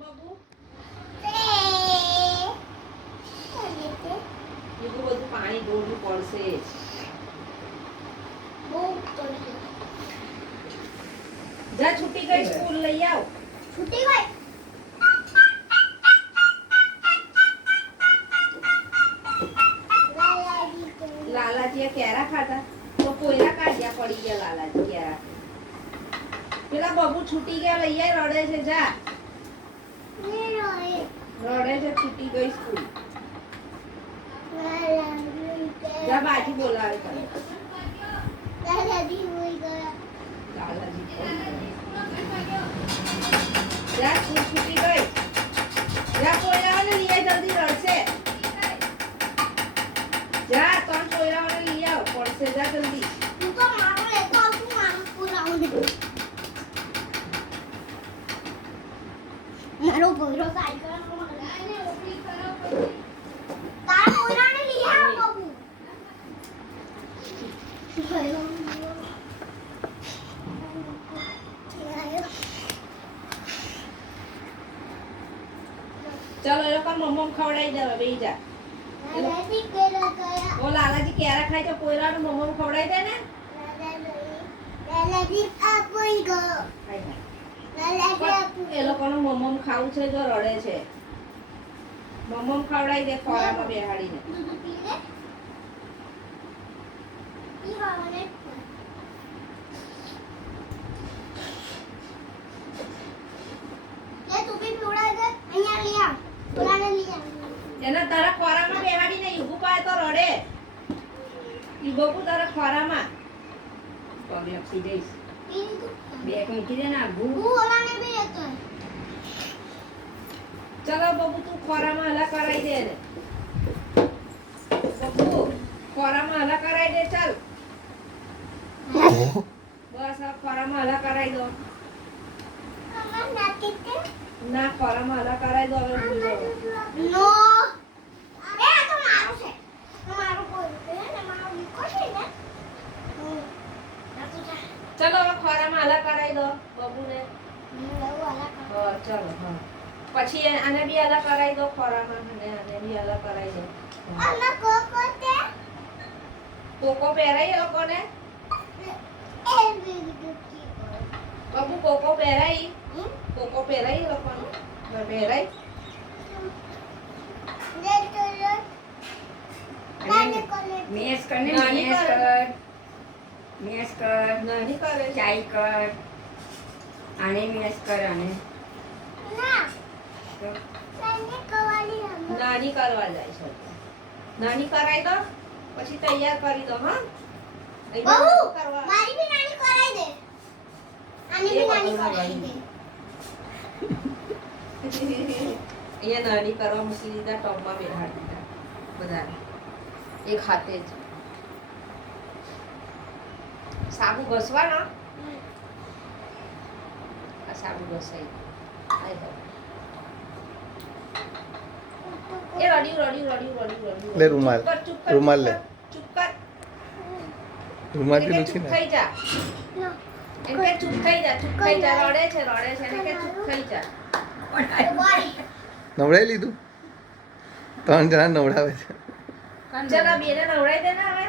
બાબુ એવું બધું પાણી ઢોળવું પડશે. જા છૂટી ગઈ સ્કૂલ લઈ આવ. છૂટી ગઈ. લાલાજીએ કેરા ખાધા તો કોયરા કાઢ્યા પડી ગયા લાલાજી કેરા. પેલા બાબુ છૂટી ગયા લઈ આય રડે છે જા. રડે છે છૂટી ગઈ સ્કૂલ. જા બાજી બોલાવે તને. દાદાજી હોઈ ગયા. લાલાજી જા સ્કૂલ છૂટી ગઈ. જા કોયરાઓને લઈ આય જલ્દી રડશે. જા ત્રણ કોયરાઓને લઈ આવ પડશે જા જલ્દી. તું તો મારો લેતો આવતું મારું સ્કૂલ આવું દે. મારો ભોયરો સાયકલ મંગાવીને ઓપી કરો. તારા ભોયરાને લઈ આવ બાબુ. ચલો એ લોકો મમ્મ ખવડાવી દેવા બેહી જા. દાદાજી કેરા ગયા. ઓ લાલાજી કેરા ખાય તો કોયરાનું મમ્મ ખવડાવી દે ને. દાદાજી આપોઈ ગયો. ખાય ખાય. દાદાજી આપોઈ એ લોકોનું મમ્મ ખાવું છે જો રડે છે. મમ્મ ખવડાવી દે ખોરામાં બેહાડીને. દૂધ પી લે. ઈ ખાવાને લે તું બી પીવડાવી દે. અહીંયા લઈ આવ. ઓલાને લઈ આવ. એના તારા ખોરામાં બેહાડીને ઈગુ પાય તો રડે. ઈગોકુ તારા ખોરામાં. પગે અપસી જઈશ. પી લીધું? બે મૂકી દે ને આઘું. હું ઓલાને બી લેતો હોય. ચલો બબુ તું ખોરામાં હલા કરાઈ દે ને. બબુ ખોરામાં હલા કરાઈ દે ચાલ. બસ આ ખોરામાં હલા કરાઈ દો. અમાર નાતી તે ના ખોરામાં હલા કરાઈ દો હવે ભૂલ જાવ. નો એ આ તો મારું છે. આ મારું કોઈ છે ને મારો દીકો છે ને. આ તો જા. ચલો હવે ખોરામાં હલા કરાઈ દો બબુને. હું લેવું આલા કર. હા ચલો હા. પછી આને બી હલા કરાઈ દો ખોરામાં અને આને બી હલા કરાઈ દો. આમાં કોકો તે કોકો પહેરાય એ લોકોને. એ બી દુખી હોય. બબુ કોકો પહેરાય. કોકો પહેરાય એ લોકોને. પહેરાય. લે તો લે. નાને કોલે. મેસ કરને નાની મેસ કરે. કર મેસ કર નાની કરે છે. ચાય કર આને મેસ કર આને ના નાને કવાલી હમ. નાની કરવા જાય છે. નાની કરાઈ દો પછી તૈયાર કરી દો હા. અહીંયા બહુ કરવા. મારી બી નાની કરાઈ દે. આની બી નાની કરાઈ દે. અહીંયા નાની કરવા મૂકી દીધા ટોપમાં બેહાડી દીધા બધાને એક હાથે જ. સાબુ ઘસવાનો. આ સાબુ ઘસાઈ આઈ દો. એ રડ્યું. લે રૂમાલ. ચૂપ કર, રૂમાલ લે. ચૂપ કર. રૂમાલથી એને કે લૂછી ચૂપ ને થઈ જા. નો એને કે ચૂપ થઈ જા. રડે છે એને કે ચૂપ થઈ જા. બોય નવડાવી લીધું 3 જણા નવડાવે છે ચલ આ બેને નવડાવી દે ને હવે.